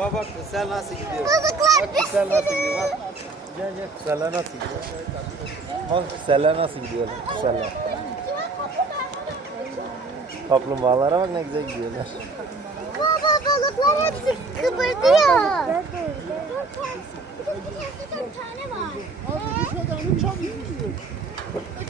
Bak bak sen nasıl gidiyor? Balıklar bak, sen nasıl gidiyor? Bak. Gel gel. Seller nasıl gidiyor? Bak seller nasıl gidiyor? Seller. Kaplumbağalara bak ne güzel gidiyorlar. Baba balıklar hepsi kıpırdıyor. Bir tane var. Abi bir tane var.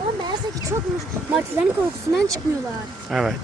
Ama meğerse ki çokmuş. Martıların korkusundan çıkmıyorlar. Evet.